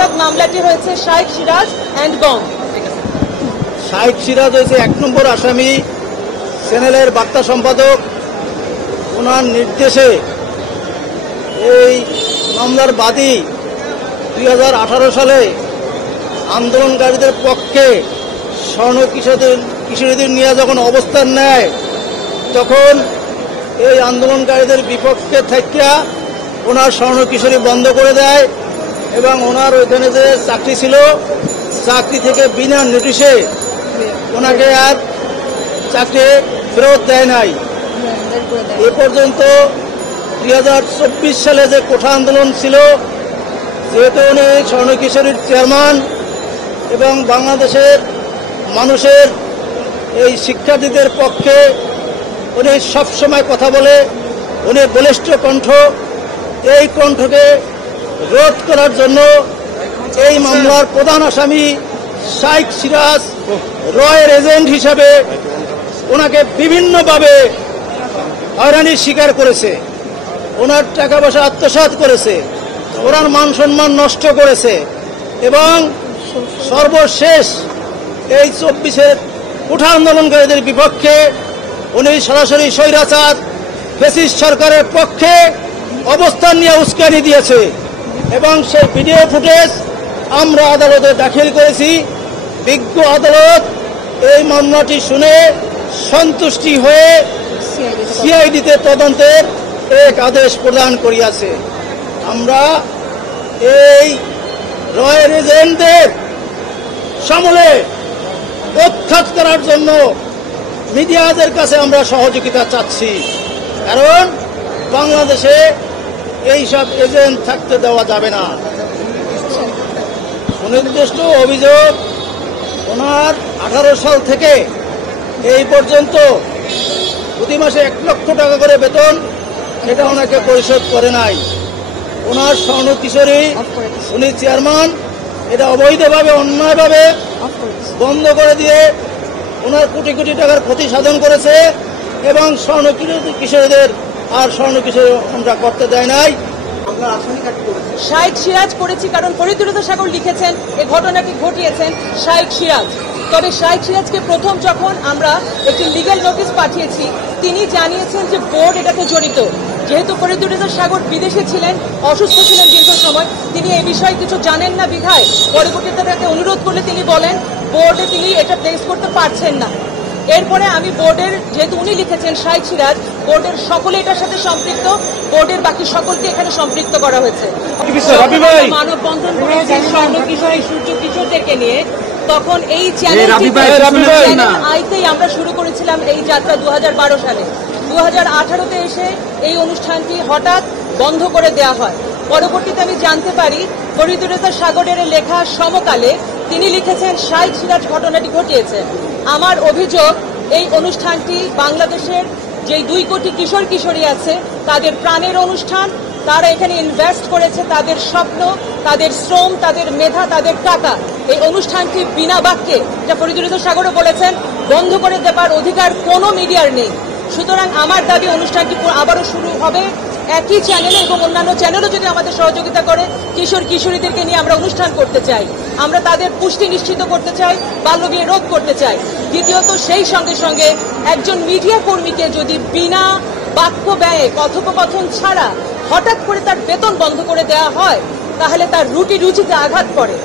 অর্থাৎ মামলাটি হয়েছে শাইখ সিরাজ অ্যান্ড গং। শাইখ সিরাজ হয়েছে 1 নম্বর আসামি, চ্যানেলের বার্তা সম্পাদক। ওনার নির্দেশে এই মামলার বাদী 2018 সালে আন্দোলনকারীদের পক্ষে স্বর্ণ কিশোরীদের নিয়ে যখন অবস্থান নেয়, তখন এই আন্দোলনকারীদের বিপক্ষে থেকে ওনার স্বর্ণ কিশোরী বন্ধ করে দেয় এবং ওনার ওইখানে যে চাকরি ছিল, চাকরি থেকে বিনা নোটিশে ওনাকে আর চাকরি ফেরত দেয় নাই। এ পর্যন্ত 2024 সালে যে কোঠা আন্দোলন ছিল, যেহেতু উনি স্বর্ণ কিশোরীর চেয়ারম্যান এবং বাংলাদেশের মানুষের এই শিক্ষার্থীদের পক্ষে উনি সবসময় কথা বলে, উনি বলিষ্ঠ কণ্ঠ। এই কণ্ঠকে রোধ করার জন্য এই মামলার প্রধান আসামি শাইখ সিরাজ রয়ের এজেন্ট হিসাবে ওনাকে বিভিন্নভাবে হয়রানির শিকার করেছে, ওনার টাকা পয়সা আত্মসাৎ করেছে, ওনার মান সম্মান নষ্ট করেছে এবং সর্বশেষ এই 24-এর কোঠা আন্দোলনকারীদের বিপক্ষে উনি সরাসরি স্বৈরাচার ফ্যাসিস্ট সরকারের পক্ষে অবস্থান নিয়ে উস্কানি দিয়েছে এবং সেই ভিডিও ফুটেজ আমরা আদালতে দাখিল করেছি। বিজ্ঞ আদালত এই মামলাটি শুনে সন্তুষ্টি হয়ে সিআইডিতে তদন্তের এক আদেশ প্রদান করিয়াছে। আমরা এই রয়ের এজেন্টদের সমূলে উৎখাত করার জন্য মিডিয়াদের কাছে আমরা সহযোগিতা চাচ্ছি, কারণ বাংলাদেশে এইসব এজেন্ট থাকতে দেওয়া যাবে না। সুনির্দিষ্ট অভিযোগ, ওনার 18 সাল থেকে এই পর্যন্ত প্রতি মাসে 1 লক্ষ টাকা করে বেতন, সেটা ওনাকে পরিশোধ করে নাই। ওনার স্বর্ণ কিশোরী, উনি চেয়ারম্যান, এটা অবৈধভাবে অন্যায়ভাবে বন্ধ করে দিয়ে ওনার কোটি কোটি টাকার ক্ষতি সাধন করেছে এবং স্বর্ণ কিশোরীদের আর স্বর্ণ কিশোরী আমরা করতে দেয় নাই। শাইখ সিরাজ করেছি কারণ ফরিদুর রেজা সাগর লিখেছেন এই ঘটনাটি ঘটিয়েছেন শাইখ সিরাজ। তবে শাইখ সিরাজকে প্রথম যখন আমরা একটি লিগ্যাল নোটিশ পাঠিয়েছি, তিনি জানিয়েছেন যে বোর্ড এটাতে জড়িত। যেহেতু ফরিদুর রেজা সাগর বিদেশে ছিলেন, অসুস্থ ছিলেন দীর্ঘ সময়, তিনি এই বিষয়ে কিছু জানেন না বিধায় পরবর্তীতে তাকে অনুরোধ করলে তিনি বলেন বোর্ডে তিনি এটা প্লেস করতে পারছেন না। এরপরে আমি বোর্ডের, যেহেতু উনি লিখেছেন শাইখ সিরাজ, বোর্ডের সকলে এটার সাথে সম্পৃক্ত, বোর্ডের বাকি সকলকে এখানে সম্পৃক্ত করা হয়েছে। মানববন্ধন করেছে স্বর্ণ কিশোরী, সূর্য কিশোরদেরকে নিয়ে। তখন এই চ্যানেল আইতেই আমরা শুরু করেছিলাম এই যাত্রা 2012 সালে। 2018-তে এসে এই অনুষ্ঠানটি হঠাৎ বন্ধ করে দেওয়া হয়। পরবর্তীতে আমি জানতে পারি ফরিদুর রেজা সাগরের লেখা সমকালে তিনি লিখেছেন শাইখ সিরাজ ঘটনাটি ঘটিয়েছেন। আমার অভিযোগ, এই অনুষ্ঠানটি বাংলাদেশের যে 2 কোটি কিশোর কিশোরী আছে তাদের প্রাণের অনুষ্ঠান। তারা এখানে ইনভেস্ট করেছে তাদের স্বপ্ন, তাদের শ্রম, তাদের মেধা, তাদের টাকা। এই অনুষ্ঠানটি বিনা বাক্যে, যা ফরিদুর রেজা সাগরও বলেছেন, বন্ধ করে দেবার অধিকার কোনো মিডিয়ার নেই। সুতরাং আমার দাবি অনুষ্ঠানটি আবারও শুরু হবে একই চ্যানেলে এবং অন্যান্য চ্যানেলও যদি আমাদের সহযোগিতা করে। কিশোর কিশোরীদেরকে নিয়ে আমরা অনুষ্ঠান করতে চাই, আমরা তাদের পুষ্টি নিশ্চিত করতে চাই, বাল্যবিয়ে রোধ করতে চাই। দ্বিতীয়ত, সেই সঙ্গে সঙ্গে একজন মিডিয়া কর্মীকে যদি বিনা বাক্য ব্যয়ে, কথোপকথন ছাড়া হঠাৎ করে তার বেতন বন্ধ করে দেওয়া হয়, তাহলে তার রুটি রুচিতে আঘাত পড়ে।